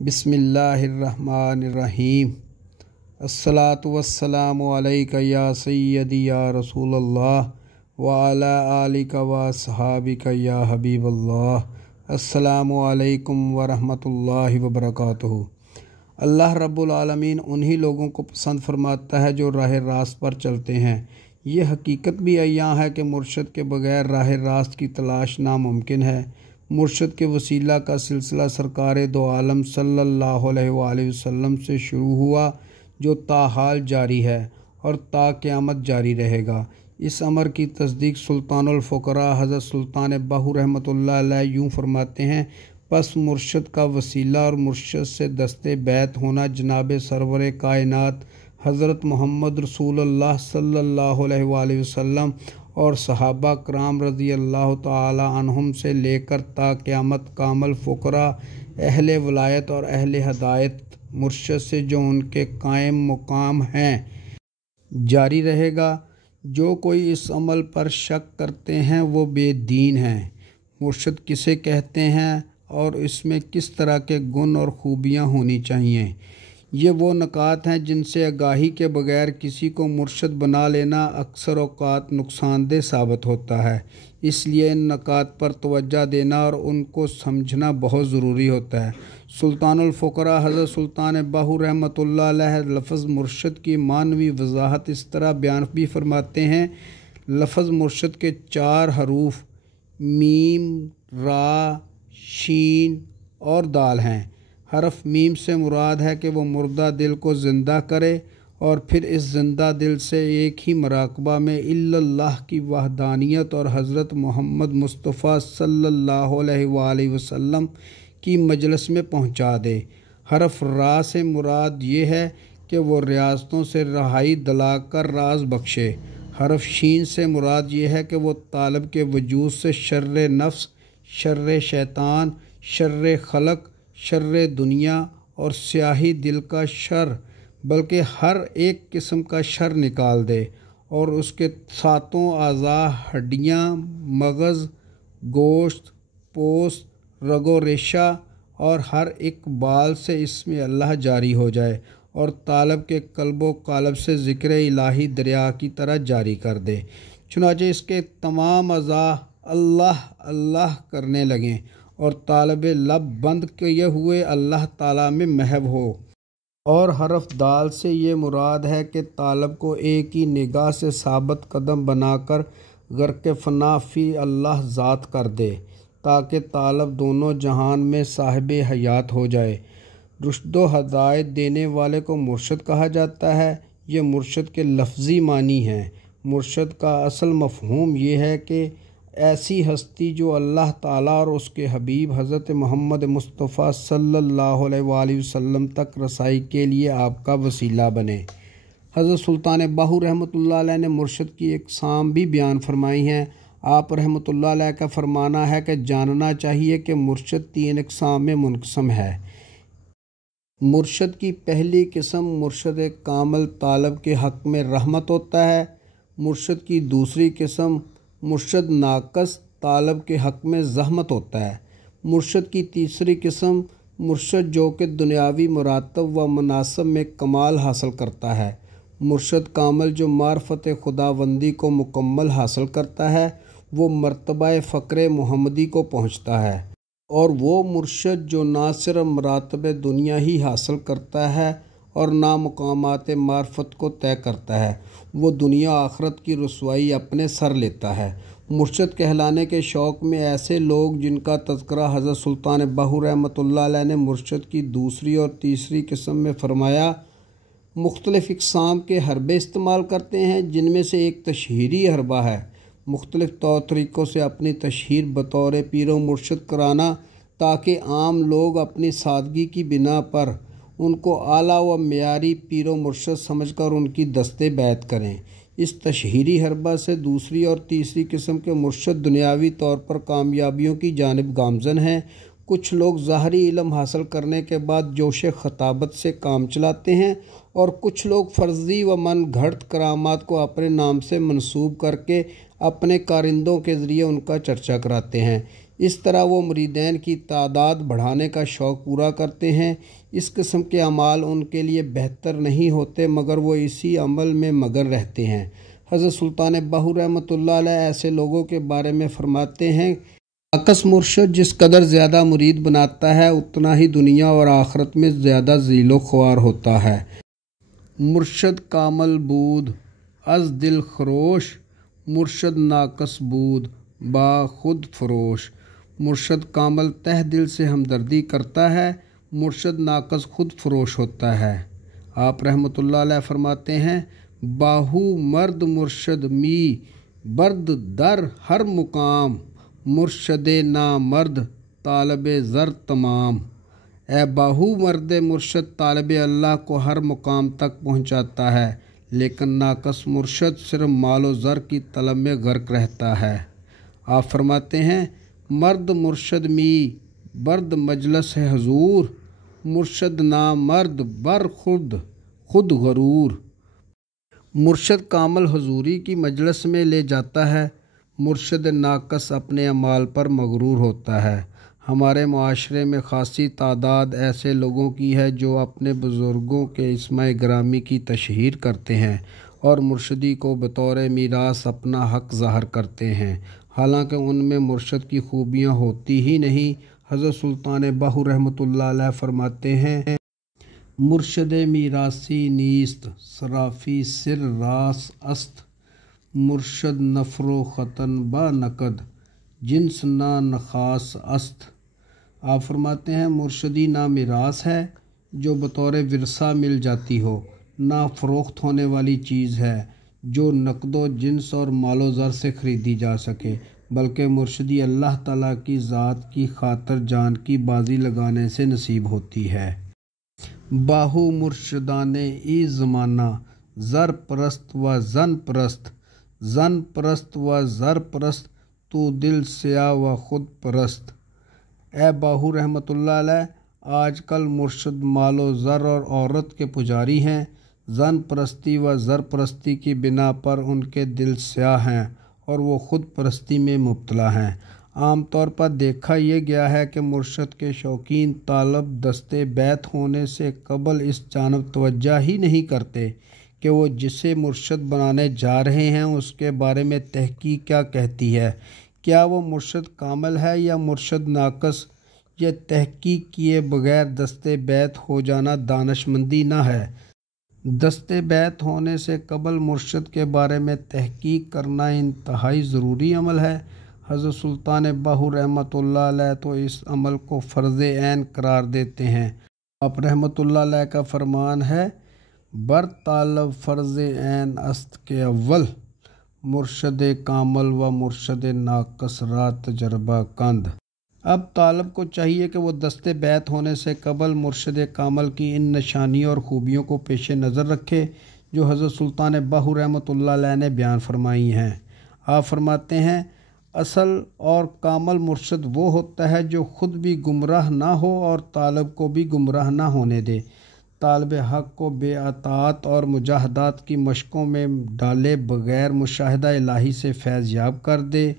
बिस्मिल्लाहिर्रहमानिर्रहीम। अस्सलातु वस्सलामु अलैका या सय्यदी या रसूल अल्लाह व अला आलिका व अस्हाबिका या हबीब अल्लाह। अस्सलामु अलैकुम व रहमतुल्लाहि व बरकातुहू। अल्लाह रब्बुल आलमीन उन्हीं लोगों को पसंद फरमाता है जो राह रास्त पर चलते हैं। ये हकीकत भी अय्यां है कि मुर्शद के बग़ैर राह रास्त की तलाश नामुमकिन है। मुर्शद के वसीला का सिलसिला सरकार दो आलम सल्लल्लाहु अलैहि वसल्लम से शुरू हुआ, जो ताहाल जारी है और ता क़यामत जारी रहेगा। इस अमर की तस्दीक सुल्तानुल फ़ुक़रा हज़रत सुल्तान बाहू रहमतुल्लाह अलैह यूँ फरमाते हैं, पस मुर्शद का वसीला और मुर्शद से दस्ते बैत होना जनाब सरवर कायनात हज़रत मोहम्मद रसूलुल्लाह सल्लल्लाहु अलैहि वसल्लम और सहाबा कराम रज़ी अल्लाह ताला अन्हुम से लेकर ता क़यामत कामल फ़ुक़रा अहले वलायत और अहले हदायत मुर्शद से जो उनके कायम मुकाम हैं जारी रहेगा। जो कोई इस अमल पर शक करते हैं वो बेदीन हैं। मुर्शद किसे कहते हैं और इसमें किस तरह के गुण और खूबियाँ होनी चाहिए, ये वो नकात हैं जिनसे आगाही के बगैर किसी को मुर्शद बना लेना अक्सर औक़ात नुकसानदेह साबित होता है। इसलिए इन नकात पर तवज्जो देना और उनको समझना बहुत ज़रूरी होता है। सुल्तानुल फ़ुक़रा हज़रत सुल्तान बाहू रहमतुल्लाह अलैह लफ्ज़ मुर्शद की मानवी वजाहत इस तरह बयान भी फरमाते हैं। लफ्ज़ मुर्शद के 4 हरूफ मीम, रा, शीन और दाल हैं। हरफ मीम से मुराद है कि वो मुर्दा दिल को ज़िंदा करे और फिर इस ज़िंदा दिल से एक ही मराकबा में इल्लल्लाह की वहदानियत और हज़रत मोहम्मद मुस्तफ़ा सल्लल्लाहु अलैहि वसल्लम की मजलिस में पहुँचा दे। हरफ रा से मुराद ये है कि वो रियासतों से रहाई दिलाकर राज बख्शे। हरफ शीन से मुराद ये है कि वो तालब के वजूद से शर्र नफ्स, शर्र शैतान, शर्र खलक, शर्र दुनिया और स्याही दिल का शर बल्कि हर एक किस्म का शर निकाल दे और उसके सातों आज़ा हड्डियाँ, मगज़, गोश्त, पोस्त, रगो रेशा और हर एक बाल से इसमें अल्लाह जारी हो जाए और तालब के कल्बो कालब से ज़िक्र इलाही दरिया की तरह जारी कर दे। चुनांचे इसके तमाम अज़ा अल्लाह अल्लाह करने लगें और तालब लब बंद किए हुए अल्लाह ताला में महव हो। और हरफ दाल से ये मुराद है कि तालब को एक ही निगाह से साबित कदम बनाकर गर्क फ़ना फ़ी अल्लाह ज़ात कर दे, ताकि तालब दोनों जहान में साहिब हयात हो जाए। रुश्दो हदायत देने वाले को मुर्शद कहा जाता है। ये मुर्शद के लफ्ज़ी मानी हैं। मुर्शद का असल मफ़हूम ये है कि ऐसी हस्ती जो अल्लाह ताला और उसके हबीब हज़रत मोहम्मद मुस्तफ़ा सल्लल्लाहु अलैहि वसल्लम तक रसाई के लिए आपका वसीला बने। हज़रत सुल्तान बाहू रहमतुल्लाह अलैह ने मुर्शद की इक़साम भी बयान फरमाई हैं। आप रहमतुल्लाह अलैह का फरमाना है कि जानना चाहिए कि मुर्शद 3 इक़साम में मुनक़सम है। मुर्शद की पहली किस्म मुर्शद कामल तालब के हक़ में रहमत होता है। मुर्शद की दूसरी किस्म मुर्शद नाकस तालब के हक़ में ज़हमत होता है। मुर्शद की तीसरी किस्म मुर्शद जो कि दुनियावी मुरातब व मुनासब में कमाल हासिल करता है। मुर्शद कामल जो मार्फत खुदावंदी को मुकम्मल हासिल करता है, वो मर्तबा फ़क्र मुहम्मदी को पहुँचता है। और वो मुर्शद जो ना सिर्फ मरातब दुनिया ही हासिल करता है और ना मुकामात मार्फत को तय करता है, वो दुनिया आखरत की रसवाई अपने सर लेता है। मुर्शद कहलाने के शौक़ में ऐसे लोग जिनका तज़किरा हज़रत सुल्तान बाहू रहमतुल्लाह अलैह ने मुर्शद की दूसरी और तीसरी किस्म में फ़रमाया, मुख्तलिफ़ इक़साम के हरबे इस्तेमाल करते हैं, जिनमें से एक तशहीरी हरबा है। मुख्तलिफ़ तौर तरीक़ों से अपनी तशहीर बतौर पीरो मुर्शद कराना, ताकि आम लोग अपनी सादगी की बिना पर उनको आला व मेयारी पीरो मुर्शद समझकर उनकी दस्ते बैत करें। इस तशहीरी हरबा से दूसरी और तीसरी किस्म के मुर्शद दुनियावी तौर पर कामयाबियों की जानिब गामज़न हैं। कुछ लोग ज़ाहरी इल्म हासिल करने के बाद जोश ख़ताबत से काम चलाते हैं और कुछ लोग फ़र्ज़ी व मन घड़त करामात को अपने नाम से मंसूब करके अपने कारिंदों के ज़रिए उनका चर्चा कराते हैं। اس طرح وہ مریدین کی تعداد بڑھانے کا شوق پورا کرتے ہیں۔ اس قسم کے اعمال ان کے لیے بہتر نہیں ہوتے مگر وہ اسی عمل میں مگن رہتے ہیں۔ حضرت سلطان باہو رحمۃ اللہ علیہ ایسے لوگوں کے بارے میں فرماتے ہیں، ناقص مرشد جس قدر زیادہ مرید بناتا ہے اتنا ہی دنیا اور آخرت میں زیادہ ذیل و خوار ہوتا ہے۔ مرشد کامل بود از دل خروش، مرشد ناقص بود با خود فروش۔ مرشد کامل تہ دل سے ہمدردی کرتا ہے، مرشد ناقص خود فروش ہوتا ہے۔ آپ رحمۃ اللہ علیہ فرماتے ہیں، باہو مرد مرشد می برد در ہر مقام، مرشد نامرد طالب زر تمام۔ اے باہو مرد مرشد طالب اللہ کو ہر مقام تک پہنچاتا ہے، لیکن ناقص مرشد صرف مال و زر کی طلب میں غرق رہتا ہے۔ آپ فرماتے ہیں، مرد مرشد می برد مجلس ہے حضور، مرشد نامرد بر خود غرور۔ مرشد کامل حضوری کی مجلس میں لے جاتا ہے، مرشد ناقص اپنے اعمال پر مغرور ہوتا ہے۔ ہمارے معاشرے میں خاصی تعداد ایسے لوگوں کی ہے جو اپنے بزرگوں کے اسماء گرامی کی تشہیر کرتے ہیں اور مرشدی کو بطور میراث اپنا حق ظاہر کرتے ہیں، حالانکہ ان میں مرشد کی خوبیاں ہوتی ہی نہیں۔ حضرت سلطان باہو رحمۃ اللہ علیہ فرماتے ہیں، مرشد میراثی نیست صرافی سر راس است، مرشد نفر و ختن با نقد جنس نہ نخاس است۔ آپ فرماتے ہیں، مرشدی نہ میراث ہے جو بطور ورثہ مل جاتی ہو، نہ فروخت ہونے والی چیز ہے جو نقد و جنس اور مال و زر سے خریدی جا سکے، بلکہ مرشدی اللہ تعالیٰ کی ذات کی خاطر جان کی بازی لگانے سے نصیب ہوتی ہے۔ باہو مرشدان ای زمانہ زر پرست و زن پرست، زن پرست و زر پرست تو دل سیاہ و خود پرست۔ اے باہو رحمۃ اللہ علیہ، آج کل مرشد مال و زر اور عورت کے پجاری ہیں، زن پرستی و زر پرستی کی بنا پر ان کے دل سیاہ ہیں اور وہ خود پرستی میں مبتلا ہیں۔ عام طور پر دیکھا یہ گیا ہے کہ مرشد کے شوقین طالب دستے بیت ہونے سے قبل اس جانب توجہ ہی نہیں کرتے کہ وہ جسے مرشد بنانے جا رہے ہیں اس کے بارے میں تحقیق کیا کہتی ہے، کیا وہ مرشد کامل ہے یا مرشد ناقص۔ یہ تحقیق کیے بغیر دستے بیت ہو جانا دانش مندی نہ ہے۔ دستے بیت ہونے سے قبل مرشد کے بارے میں تحقیق کرنا انتہائی ضروری عمل ہے۔ حضرت سلطان باہو رحمۃ اللہ علیہ تو اس عمل کو فرض عین قرار دیتے ہیں۔ آپ رحمۃ اللہ علیہ کا فرمان ہے، بر طالب فرض عین است کے اول، مرشد کامل و مرشد ناقص را تجربہ کند۔ اب طالب کو چاہیے کہ وہ دستے بیت ہونے سے قبل مرشد کامل کی ان نشانیوں اور خوبیوں کو پیش نظر رکھے جو حضرت سلطان باہو رحمۃ اللہ علیہ نے بیان فرمائی ہیں۔ آپ فرماتے ہیں، اصل اور کامل مرشد وہ ہوتا ہے جو خود بھی گمراہ نہ ہو اور طالب کو بھی گمراہ نہ ہونے دے، طالب حق کو بے اطاعت اور مجاہدات کی مشقوں میں ڈالے بغیر مشاہدہ الہی سے فیض یاب کر دے،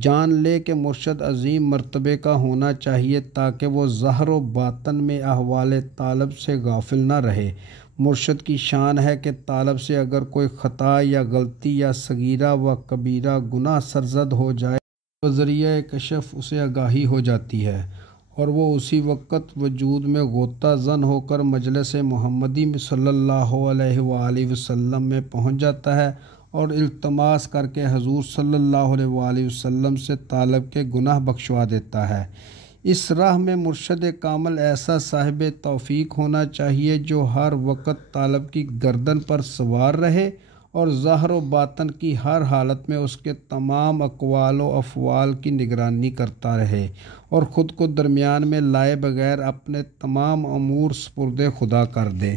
جان لے کہ مرشد عظیم مرتبے کا ہونا چاہیے تاکہ وہ ظاہر و باطن میں احوال طالب سے غافل نہ رہے۔ مرشد کی شان ہے کہ طالب سے اگر کوئی خطا یا غلطی یا صغیرہ و کبیرہ گناہ سرزد ہو جائے تو ذریعہ کشف اسے آگاہی ہو جاتی ہے اور وہ اسی وقت وجود میں غوطہ زن ہو کر مجلس محمدی صلی اللہ علیہ وآلہ وسلم میں پہنچ جاتا ہے اور التماس کر کے حضور صلی اللہ علیہ وآلہ وسلم سے طالب کے گناہ بخشوا دیتا ہے۔ اس راہ میں مرشد کامل ایسا صاحب توفیق ہونا چاہیے جو ہر وقت طالب کی گردن پر سوار رہے اور ظاہر و باطن کی ہر حالت میں اس کے تمام اقوال و افعال کی نگرانی کرتا رہے اور خود کو درمیان میں لائے بغیر اپنے تمام امور سپرد خدا کر دے۔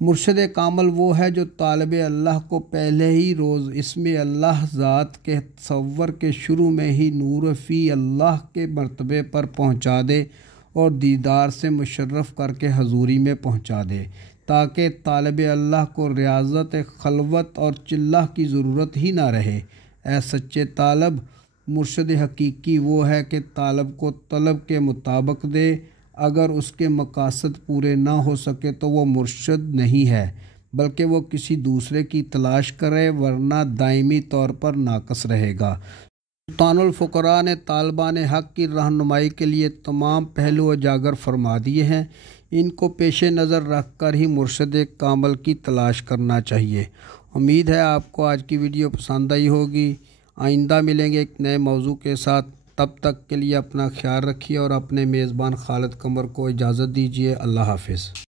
مرشد کامل وہ ہے جو طالب اللہ کو پہلے ہی روز اسم اللہ ذات کے تصور کے شروع میں ہی نور فی اللہ کے مرتبے پر پہنچا دے اور دیدار سے مشرف کر کے حضوری میں پہنچا دے، تاکہ طالب اللہ کو ریاضت خلوت اور چلہ کی ضرورت ہی نہ رہے۔ اے سچے طالب، مرشد حقیقی وہ ہے کہ طالب کو طلب کے مطابق دے، اگر اس کے مقاصد پورے نہ ہو سکے تو وہ مرشد نہیں ہے، بلکہ وہ کسی دوسرے کی تلاش کرے، ورنہ دائمی طور پر ناقص رہے گا۔ سلطان الفقراء نے طالبان حق کی رہنمائی کے لیے تمام پہلو اجاگر فرما دیے ہیں، ان کو پیش نظر رکھ کر ہی مرشد کامل کی تلاش کرنا چاہیے۔ امید ہے آپ کو آج کی ویڈیو پسند آئی ہوگی۔ آئندہ ملیں گے ایک نئے موضوع کے ساتھ، تب تک کے لیے اپنا خیال رکھیے اور اپنے میزبان خالد قمر کو اجازت دیجیے۔ اللہ حافظ۔